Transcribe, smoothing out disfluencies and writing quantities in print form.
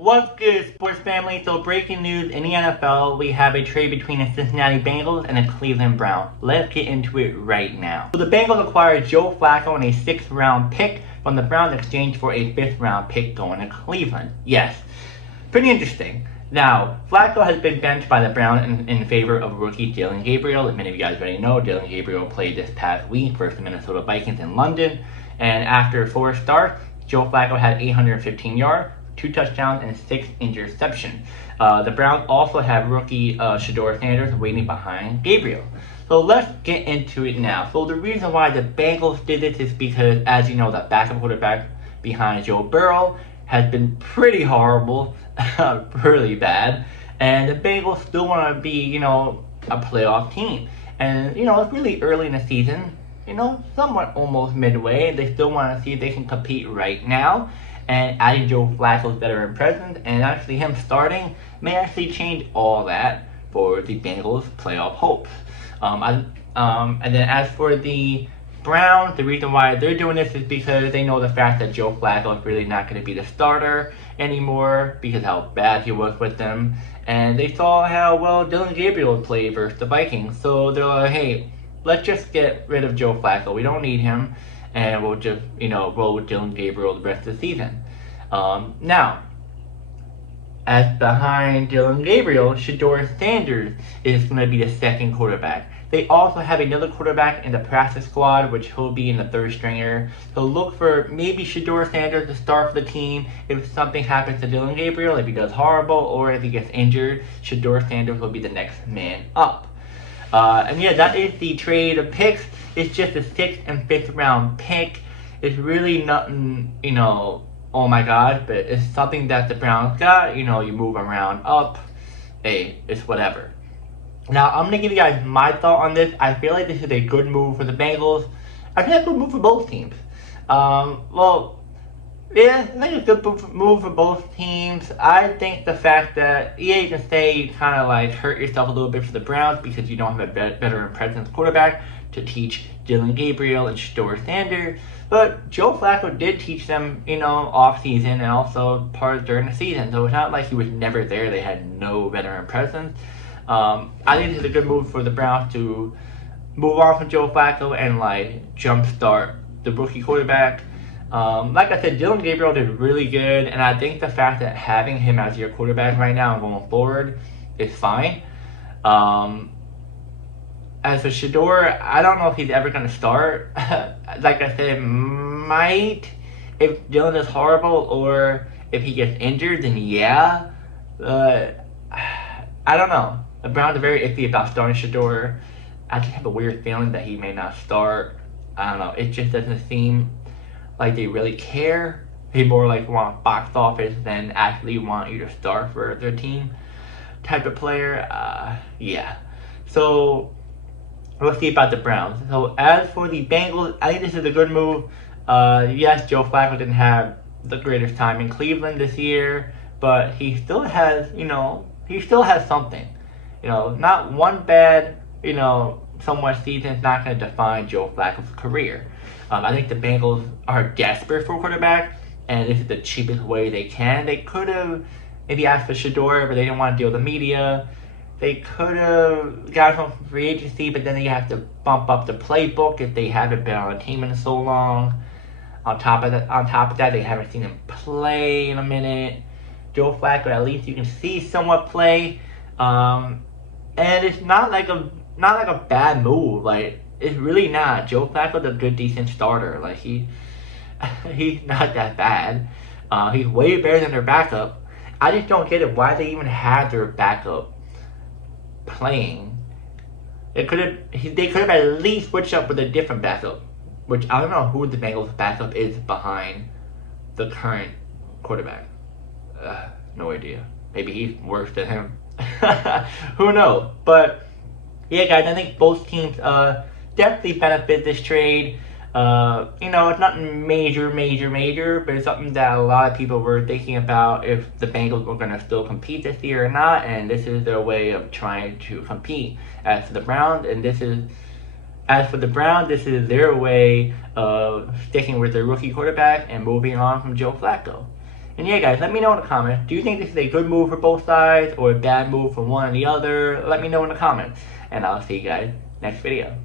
What's good, sports family? So breaking news in the NFL, we have a trade between the Cincinnati Bengals and the Cleveland Browns. Let's get into it right now. So the Bengals acquired Joe Flacco and a 6th round pick from the Browns in exchange for a 5th round pick going to Cleveland. Yes, pretty interesting. Now, Flacco has been benched by the Browns in favor of rookie Dillon Gabriel. As many of you guys already know, Dillon Gabriel played this past week versus the Minnesota Vikings in London. And after 4 starts, Joe Flacco had 815 yards, 2 touchdowns, and 6 interceptions. The Browns also have rookie Shedeur Sanders waiting behind Gabriel. So let's get into it now. So the reason why the Bengals did this is because, as you know, the backup quarterback behind Joe Burrow has been pretty horrible, really bad. And the Bengals still want to be, a playoff team. And, it's really early in the season, somewhat almost midway. They still want to see if they can compete right now. And adding Joe Flacco's veteran presence and actually him starting may actually change all that for the Bengals' playoff hopes. And then as for the Browns, the reason why they're doing this is because they know the fact that Joe Flacco is really not going to be the starter anymore because how bad he was with them. And they saw how well Dillon Gabriel played versus the Vikings. So they're like, hey, let's just get rid of Joe Flacco. We don't need him. And we'll just, roll with Dillon Gabriel the rest of the season. Now, as behind Dillon Gabriel, Shedeur Sanders is going to be the second quarterback. They also have another quarterback in the practice squad, which he'll be in the third stringer. So look for maybe Shedeur Sanders to start for the team. If something happens to Dillon Gabriel, if he does horrible, or if he gets injured, Shedeur Sanders will be the next man up. And yeah, that is the trade of picks. It's just a 6th and 5th round pick. It's really nothing, oh my god, but it's something that the Browns got. You move around up. Hey, it's whatever. Now, I'm going to give you guys my thought on this. I feel like this is a good move for the Bengals. I think it's a good move for both teams. Yeah, I think it's a good move for both teams. I think the fact that, you can say you kind of hurt yourself a little bit for the Browns because you don't have a veteran presence quarterback to teach Dillon Gabriel and Shedeur Sanders. But Joe Flacco did teach them, off season and also during the season. So it's not like he was never there. They had no veteran presence. I think it's a good move for the Browns to move on from Joe Flacco and jumpstart the rookie quarterback. Like I said, Dillon Gabriel did really good, and I think the fact that having him as your quarterback right now and going forward is fine. As for Shedeur, I don't know if he's ever going to start. Like I said, might if Dillon is horrible or if he gets injured, then yeah. I don't know. The Browns are very iffy about starting Shedeur. I just have a weird feeling that he may not start. I don't know. It just doesn't seem like they really care. They more want box office than actually want you to start for their team type of player. Yeah. So we'll see about the Browns. So as for the Bengals, I think this is a good move. Yes, Joe Flacco didn't have the greatest time in Cleveland this year, but he still has, something. Not one bad, somewhat season is not going to define Joe Flacco's career. I think the Bengals are desperate for a quarterback, and this is the cheapest way they can. They could have maybe asked for Shedeur, but they didn't want to deal with the media. They could have got him from free agency, but then they have to bump up the playbook if they haven't been on a team in so long. On top of that, they haven't seen him play in a minute. Joe Flacco, at least you can see somewhat play, and it's not like a bad move. It's really not. Joe Flacco's a good, decent starter. He's not that bad. He's way better than their backup. I just don't get it why they even had their backup playing. They could have at least switched up with a different backup, which I don't know who the Bengals' backup is behind the current quarterback. No idea. Maybe he's worse than him. Who knows? But yeah, guys, I think both teams definitely benefit this trade. It's not major, but it's something that a lot of people were thinking about if the Bengals were going to still compete this year or not, and this is their way of trying to compete. As for the Browns, this is their way of sticking with their rookie quarterback and moving on from Joe Flacco. And yeah guys, let me know in the comments, do you think this is a good move for both sides or a bad move for one or the other? Let me know in the comments, and I'll see you guys next video.